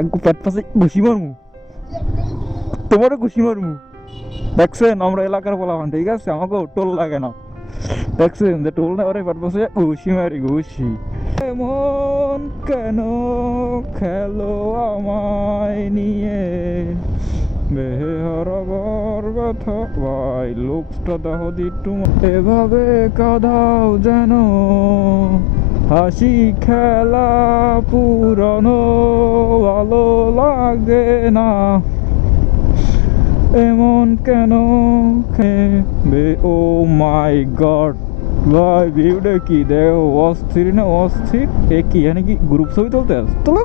একটু পেট পাশে ঘুষি মারমু, তোমারও ঘুষি মারমু। দেখছেন আমরা এলাকার বলাবান, ঠিক আছে, আমাকেও টোল লাগে না। দেখছেন যে টোল না করে পেট পাশে ঘুষি মারি ঘুষি। এমন কেন খেলো আমায় নিয়ে, বেহারাবার ব্যথা ভাই লোকটা দেহ দিটু এভাবে কাঁদাও যেন হাসি খেলা পুরনো ভালো লাগে না, এমন কেন বে ও মাই গড ভাই ভিউটা কি দেখো, অস্থির না অস্থির। এ কি এখানে কি গ্রুপ ছবি তুলতে আস? তোলো,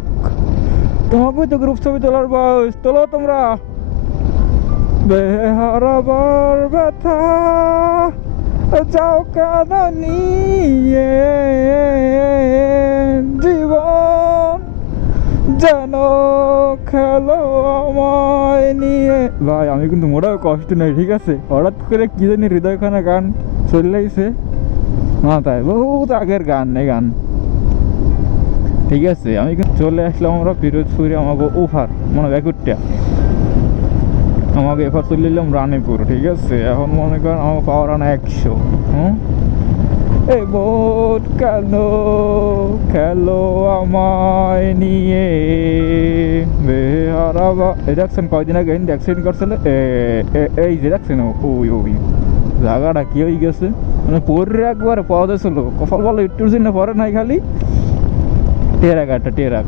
তোমাকেও তো গ্রুপ ছবি তোলার বয়স, তোলো তোমরা। বেহারাবার ব্যথা যাও কেন নিয়ে, জীবন যেন খেলো আমায় নিয়ে। ভাই আমি কিন্তু মোটাও কষ্ট নেই, ঠিক আছে, হঠাৎ করে কি জানি হৃদয়খানা গান চলে আইছে মাথায়, বহুত আগের গান এই গান, ঠিক আছে। আমি কিন্তু চলে আসলাম আমরা পিরোজপুরে, আমাকে ওভার মানে ব্যাকুটটা, আমাকে এবার চলে এলাম রানীপুর, ঠিক আছে। এখন মনে করেন আমার পাওয়ার আনা 100। এই বোট কেন খেলো আমায় নিয়ে, বেহারাবা। এই দেখছেন কয়দিন আগে অ্যাক্সিডেন্ট করছিল, এই যে দেখছেন ওই ওই জায়গাটা কি হয়ে গেছে, মানে পরে একবার পাওয়া যাচ্ছিল, কপাল ভালো একটু দিন পরে নাই, খালি টেরাক একটা টেরাক।